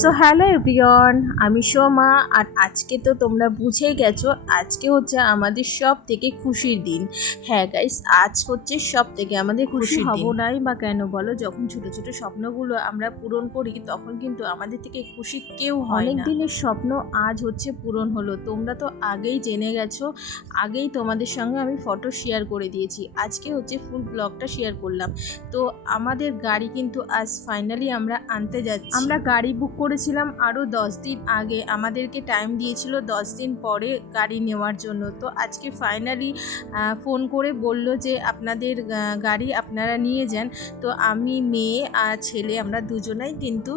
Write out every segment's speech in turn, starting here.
So hello everyone আমি সোমা আর আজকে তো তোমরা বুঝেই গেছো আজকে হচ্ছে আমাদের সব থেকে খুশির দিন। হ্যাঁ গাইস আজ হচ্ছে সব থেকে আমাদের খুশি হব নাই বা কেন বলো? যখন ছোট ছোট স্বপ্নগুলো আমরা পূরণ করি তখন কিন্তু আমাদের থেকে খুশি কেউ হয় অনেক দিনের স্বপ্ন আজ হচ্ছে পূরণ হলো। তোমরা তো আগেই জেনে গেছো আগেই তোমাদের সঙ্গে আমি ফটো শেয়ার করে দিয়েছি। আজকে হচ্ছে ফুল ব্লগটা শেয়ার করলাম। তো আমাদের গাড়ি কিন্তু আজ ফাইনালি আমরা আনতে যাচ্ছি। আমরা গাড়ি বুক করেছিলাম আরও দশ দিন আগে। আমাদেরকে টাইম দিয়েছিল দশ দিন পরে গাড়ি নেওয়ার জন্য। তো আজকে ফাইনালি ফোন করে বলল যে আপনাদের গাড়ি আপনারা নিয়ে যান। তো আমি, মেয়ে আর ছেলে আমরা দুজনেই কিন্তু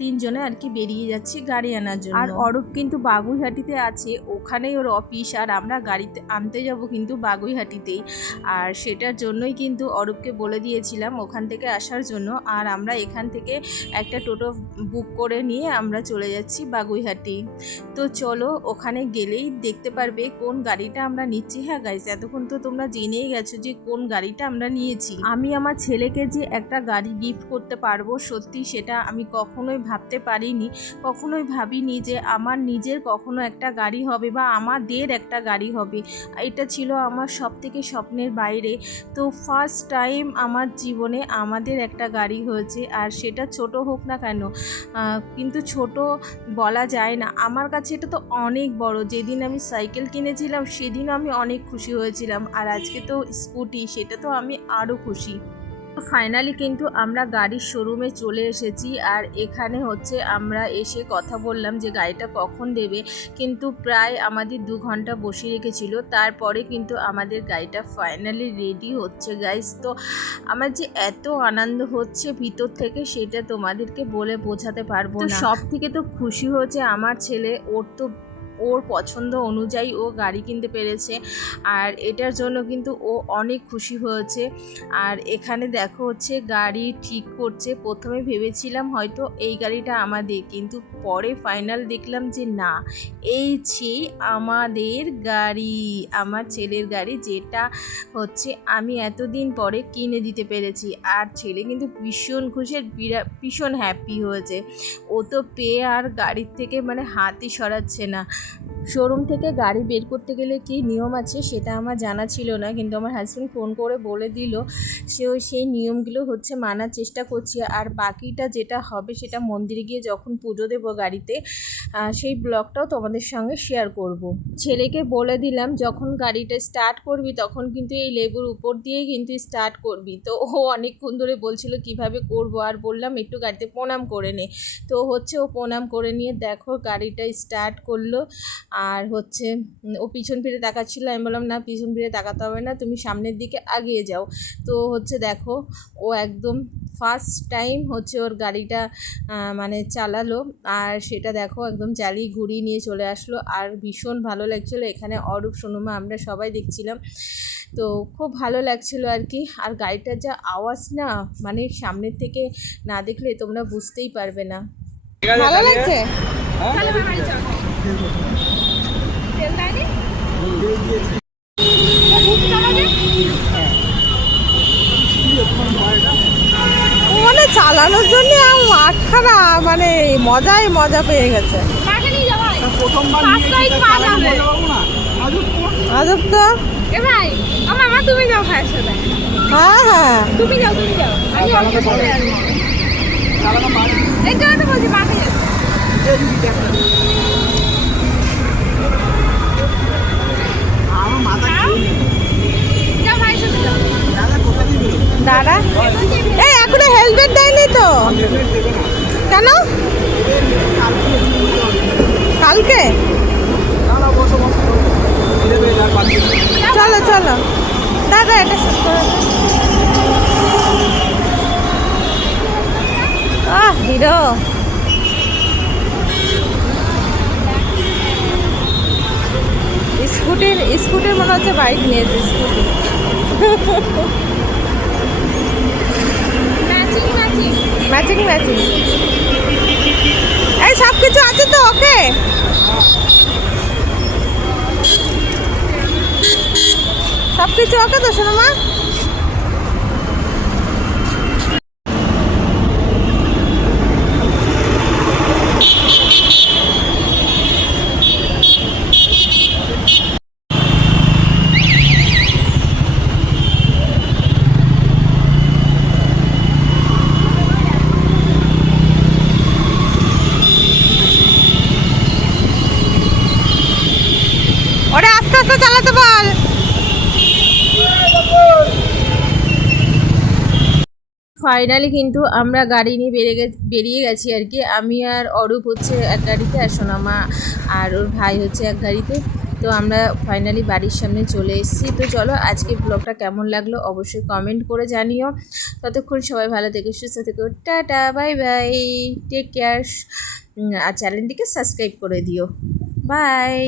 তিনজনে আর কি বেরিয়ে যাচ্ছি গাড়ি আনার জন্য। আর অরূপ কিন্তু বাগুইহাটিতে আছে। ওখানেই ওর অফিস আর আমরা গাড়িতে আনতে যাব কিন্তু বাগুইহাটিতেই। আর সেটার জন্যই কিন্তু অরূপকে বলে দিয়েছিলাম ওখান থেকে আসার জন্য। আর আমরা এখান থেকে একটা টোটো বুক করে নিয়ে আমরা চলে যাচ্ছি বাগুইহাটি। তো চলো ওখানে গেলেই দেখতে পারবে কোন গাড়িটা আমরা নিচ্ছি। হ্যাঁ গাইস এতক্ষণ তো তোমরা জেনেই গেছো যে কোন গাড়িটা আমরা নিয়েছি। আমি আমার ছেলেকে যে একটা গাড়ি গিফট করতে পারব, সত্যি সেটা আমি কখনোই ভাবতে পারিনি। কখনোই ভাবিনি যে আমার নিজের কখনো একটা গাড়ি হবে বা আমাদের একটা গাড়ি হবে। এটা ছিল আমার সব থেকে স্বপ্নের বাইরে। তো ফার্স্ট টাইম আমার জীবনে আমাদের একটা গাড়ি হয়েছে। আর সেটা ছোট হোক না কেন কিন্তু ছোট বলা যায় না। আমার কাছে এটা তো অনেক বড়। যেদিন আমি সাইকেল কিনেছিলাম, সেদিনও আমি অনেক খুশি হয়েছিলাম। আর আজকে তো স্কুটি, সেটা তো আমি আরও খুশি। ফাইনালি কিন্তু আমরা গাড়ির শোরুমে চলে এসেছি আর এখানে হচ্ছে আমরা এসে কথা বললাম যে গাড়িটা কখন দেবে। কিন্তু প্রায় আমাদের দু ঘণ্টা বসিয়ে রেখেছিল। তারপরে কিন্তু আমাদের গাড়িটা ফাইনালি রেডি হচ্ছে গাইস তো আমার যে এত আনন্দ হচ্ছে ভিতর থেকে সেটা তোমাদেরকে বলে বোঝাতে পারব না। সব থেকে তো খুশি হয়েছে আমার ছেলে। ওর তো ওর পছন্দ অনুযায়ী ও গাড়ি কিনতে পেরেছে। আর এটার জন্য কিন্তু ও অনেক খুশি হয়েছে। আর এখানে দেখো হচ্ছে গাড়ি ঠিক করছে। প্রথমে ভেবেছিলাম হয়তো এই গাড়িটা আমাদের, কিন্তু পরে ফাইনাল দেখলাম যে না, এই ছে আমাদের গাড়ি, আমার ছেলের গাড়ি যেটা হচ্ছে আমি এতদিন পরে কিনে দিতে পেরেছি। আর ছেলে কিন্তু ভীষণ খুশি ভীষণ হ্যাপি হয়েছে। ও তো পেয়ে আর গাড়ির থেকে মানে হাতই সরাচ্ছে না। শোরুম থেকে গাড়ি বের করতে গেলে কি নিয়ম আছে সেটা আমার জানা ছিল না, কিন্তু আমার হাজব্যান্ড ফোন করে বলে দিল। সে ওই সেই নিয়মগুলো হচ্ছে মানার চেষ্টা করছি। আর বাকিটা যেটা হবে সেটা মন্দিরে গিয়ে যখন পুজো দেবো গাড়িতে সেই ব্লগটাও তোমাদের সঙ্গে শেয়ার করব। ছেলেকে বলে দিলাম, যখন গাড়িটা স্টার্ট করবি তখন কিন্তু এই লেবুর উপর দিয়েই কিন্তু স্টার্ট করবি। তো ও অনেকক্ষণ ধরে বলছিল, কীভাবে করব? আর বললাম, একটু গাড়িতে প্রণাম করে নে। তো হচ্ছে ও প্রণাম করে নিয়ে দেখো গাড়িটা স্টার্ট করল। আর হচ্ছে ও পিছন ফিরে তাকাচ্ছিল আমি বললাম না পিছন ফিরে তাকাতে হবে না তুমি সামনের দিকে আগিয়ে যাও। তো হচ্ছে দেখো ও একদম ফার্স্ট টাইম হচ্ছে ওর গাড়িটা মানে চালালো আর সেটা দেখো একদম চালিয়ে ঘুরিয়ে নিয়ে চলে আসলো আর ভীষণ ভালো লাগছিল। এখানে অরূপ সোনুমা আমরা সবাই দেখছিলাম। তো খুব ভালো লাগছিল আর কি। আর গাড়িটার যা আওয়াজ না মানে সামনের থেকে না দেখলে তোমরা বুঝতেই পারবে না। ভালো লাগছে। মানে চালানোর জন্য আর মাঠখানা মানে মজাই মজা পেয়ে গেছে। আজব তো। এ ভাই আমার মা তুমি যাও ভাইয়ের সাথে হ্যাঁ হ্যাঁ। তুমি যাও তুমি যাও। আমি অল্প চলে যাব চালানো পারে। এই জন্য তো বলছি মাকে যাচ্ছে এই দিদি দেখ না। আমার মাথা খেয়ে নেই। যাও ভাইয়ের সাথে যাও দাদা কোথা দিয়ে বেরোবে? দাঁড়া এই, এখনও হেলমেট দেয়নি তো? কেন? কালকে? দাদা। চলো চলো। দাদা, এটা আহ, হিরো। স্কুটির স্কুটির মনে হচ্ছে বাইক নিয়েছে স্কুটি। ম্যাচিং ম্যাচিং এই সব কিছু আছে তো ওকে? সব কিছু ওকে তো শোনো মা আস্তে চালাতে বল ফাইনালি কিন্তু আমরা গাড়ি নিয়ে বেরিয়ে গে, বেরিয়ে গেছি আর কি। আমি আর অরূপ হচ্ছে এক গাড়িতে আর সোনামা আর ওর ভাই হচ্ছে এক গাড়িতে। তো আমরা ফাইনালি বাড়ির সামনে চলে এসেছি। তো চলো আজকে ব্লগটা কেমন লাগল অবশ্যই কমেন্ট করে জানিও। ততক্ষণ সবাই ভালো থেকো, সুস্থ থেকো। Tata bye bye take care আর চ্যানেলটিকে সাবস্ক্রাইব করে দিও। বাই